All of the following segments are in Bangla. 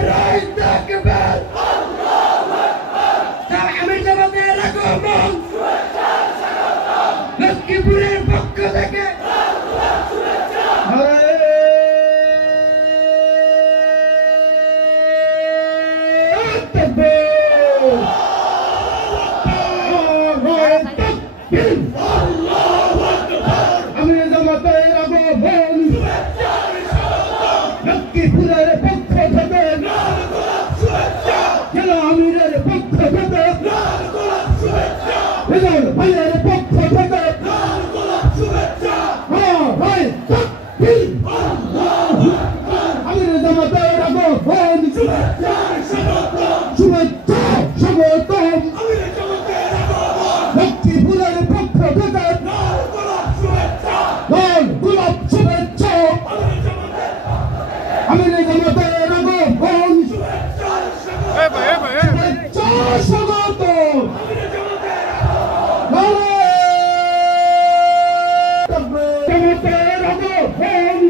নারায়ে তাকবীর আমি জামাতের আগমন লক্ষ্মীপুরের পক্ষ থেকে আমি জামাতের আগমন লক্ষ্মীপুরের পক্ষ থেকে জেলা আমিরের পক্ষ থেকে ভাইয়ের পক্ষ থেকে আমির জামাতের আগমন শুভেচ্ছা স্বাগতম লক্ষ্মীপুরের পক্ষ থেকে লাল গোলাপ শুভেচ্ছা আমির জামাতের আগমন শুভেচ্ছা স্বাগতম জামাতের আগমন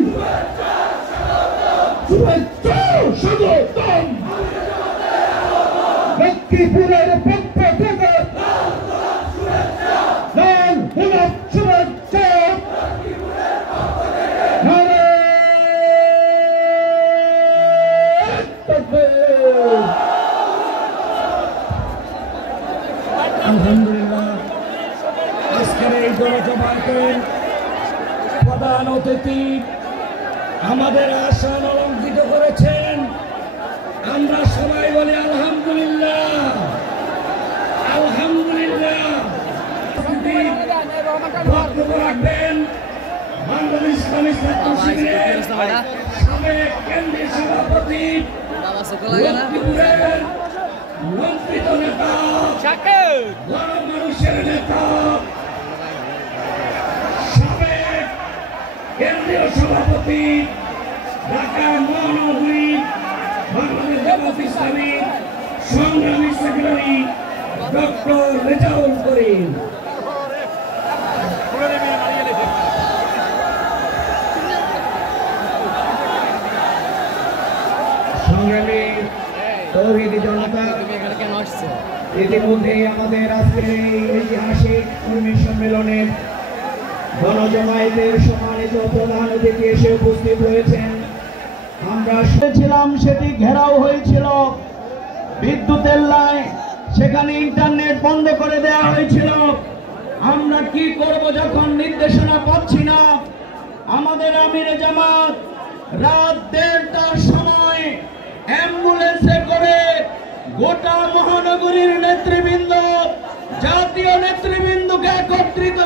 শুভেচ্ছা স্বাগতম লক্ষ্মীপুরের পক্ষ থেকে লাল গোলাপ শুভেচ্ছা আলহামদুলিল্লাহ আজকের এই জনসভায় প্রধান অতিথি আমাদের আসন অলঙ্কৃত করেছেন। আমরা সবাই বলি আলহামদুলিল্লাহ আলহামদুলিল্লাহ। বক্তব্য রাখবেন বাংলাদেশ ইসলামী ছাত্র শিবিরের সাবেক কেন্দ্রীয় সভাপতি লক্ষ্মীপুরের লঙ্কিত নেতা গরিব মানুষের নেতা সাবেক কেন্দ্রীয় সভাপতি ঢাকা মহানগরী বাংলাদেশ জামাত ইসলামী সংগ্রামী সেক্রেটারি ডক্টর রেজাউল করিম। সংগ্রামী তৌহিদি জনতা, ইতিমধ্যে আমাদের আজকের এই ঐতিহাসিক কর্মী সম্মেলনের গণজমায়েতের সম্মানিত প্রধান অতিথি এসে উপস্থিত হয়েছেন। আমরা শুনেছিলাম সেটি ঘেরাও হয়েছিল, বিদ্যুতের লাইন, সেখানে ইন্টারনেট বন্ধ করে দেওয়া হয়েছিল। আমরা কি করব যখন নির্দেশনা পাচ্ছি না? আমাদের আমিরে জামাত রাত 1:30টার সময় অ্যাম্বুলেন্সে করে গোটা মহানগরীর নেতৃবৃন্দ, জাতীয় নেতৃবৃন্দকে একত্রিত